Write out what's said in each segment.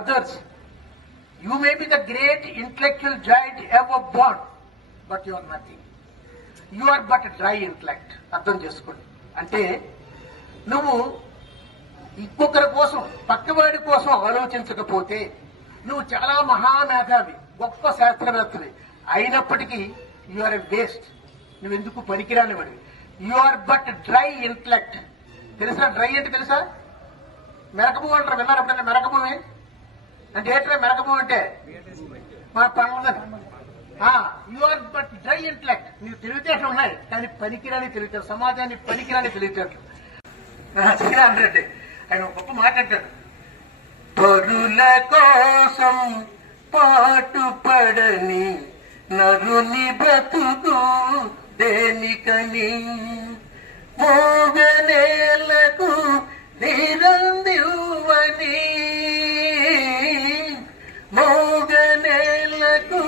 others. You may be the great intellectual giant ever born, but you are nothing. You are but a dry intellect. అర్థం చేసుకోండి. అంటే నువ్వు ఇంకొకరి కోసం పక్కవాడి కోసం ఆలోచించకపోతే నువ్వు చాలా మహామేధావి, గొప్ప శాస్త్రవేత్తవి అయినప్పటికీ యు ఆర్ ఎ వేస్ట్. నువ్వెందుకు పనికిరాని వాడివి. You are but dry intellect. తెలుసా డ్రై అంటే? తెలుసా? మెరకము అంటారు. విన్నారు ఎప్పుడైనా మెరకమే అంటే? ఏంట్రా మెరకము అంటే? మన పండ్లని. You are but dry intellect. నీకు తెలివితేటలు ఉన్నాయి కానీ పనికిరాని తెలివితేటలు, సమాజాన్ని పనికిరాని తెలివితేటలు. శ్రీరామ్ రెడ్డి ఆయన ఒక గొప్ప మాట్లాడతాడు. పరుల కోసం పాటుపడని నరుని బ్రతుకు దేనికని, మోగనేలకు నిరందివ్వని, మోగనేలకు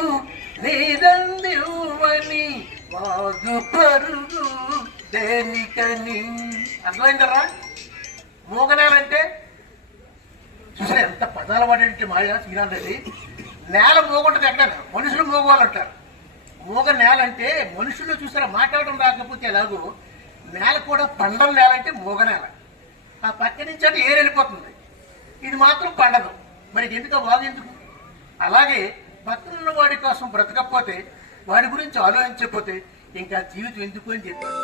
నిరందివ్వని వాగు పరుగు దేనికని. అర్థమైందరా? మోగనేలంటే చూసా ఎంత పదాలు వాడేంటి మాయ శ్రీరామ్ రెడ్డి. నేల మోగుంటది ఎక్కడ? మనుషులు మోగవాలంటారు. మోగ నేల అంటే మనుషులు చూసారా మాట్లాడడం రాకపోతే ఎలాగో నేల కూడా పండల నేల అంటే మోగ నేల. ఆ పక్క నుంచి అంటే ఏరు వెళ్ళిపోతుంది, ఇది మాత్రం పండదు. మరి ఎందుకు వాగెందుకు? అలాగే భక్తులున్న వాడి కోసం బ్రతకపోతే, వాడి గురించి ఆలోచించకపోతే ఇంకా జీవితం ఎందుకు అని చెప్పారు.